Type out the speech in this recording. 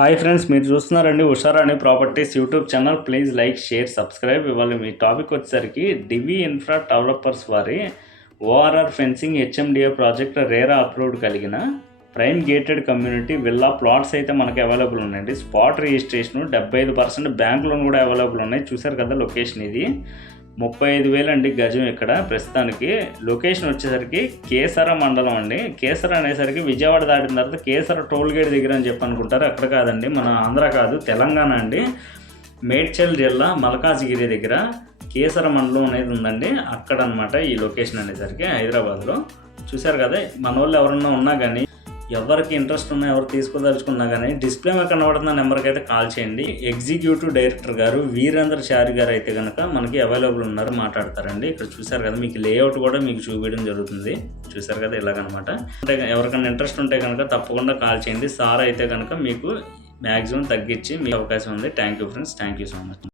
Hi friends, మీరు చూస్తున్నారండి Usharani properties YouTube channel. Please like, share, subscribe. ఇవాళ మీ టాపిక్ వచ్చేసరికి డివి ఇన్ఫ్రా డెవలపర్స్ వారి ORR fencing HMDA project RERA approved కలిగిన prime gated community villa plots అయితే మనకు అవైలబుల్ ఉన్నాయండి. స్పాట్ రిజిస్ట్రేషన్ 75% బ్యాంక్ లోన్ కూడా అవైలబుల్ ఉన్నాయి. చూసారు కదా లొకేషన్ ఇది 35,000 అండి గజం. ఇక్కడ ప్రస్తుతానికి లొకేషన్ వచ్చేసరికి కేసర మండలం అండి. కేసర అనేసరికి విజయవాడ దాటిన తర్వాత కేసర టోల్ గేట్ దగ్గర అని చెప్పి అనుకుంటారు. అక్కడ కాదండి, మన ఆంధ్ర కాదు, తెలంగాణ అండి. మేడ్చల్ జిల్లా మల్కాజ్గిరి దగ్గర కేసర మండలం అనేది ఉందండి. అక్కడ అనమాట ఈ లొకేషన్ అనేసరికి హైదరాబాద్లో. చూసారు కదా, మన వాళ్ళు ఎవరన్నా ఉన్నా కానీ, ఎవరికి ఇంట్రెస్ట్ ఉన్నా, ఎవరు తీసుకోదలుచుకున్నా కానీ డిస్ప్లే మీద కనబడుతున్న నెంబర్కి అయితే కాల్ చేయండి. ఎగ్జిక్యూటివ్ డైరెక్టర్ గారు వీరేంద్ర చారి గారు అయితే కనుక మనకి అవైలబుల్ ఉన్నారు, మాట్లాడతారండి. ఇక్కడ చూసారు కదా, మీకు లేఅవుట్ కూడా మీకు చూపించడం జరుగుతుంది. చూసారు కదా, ఇలాగనమాట. అంటే ఎవరికైనా ఇంట్రెస్ట్ ఉంటే కనుక తప్పకుండా కాల్ చేయండి. సార్ అయితే కనుక మీకు మ్యాక్సిమం తగ్గించి మీకు అవకాశం ఉంది. Thank you friends, thank you so much.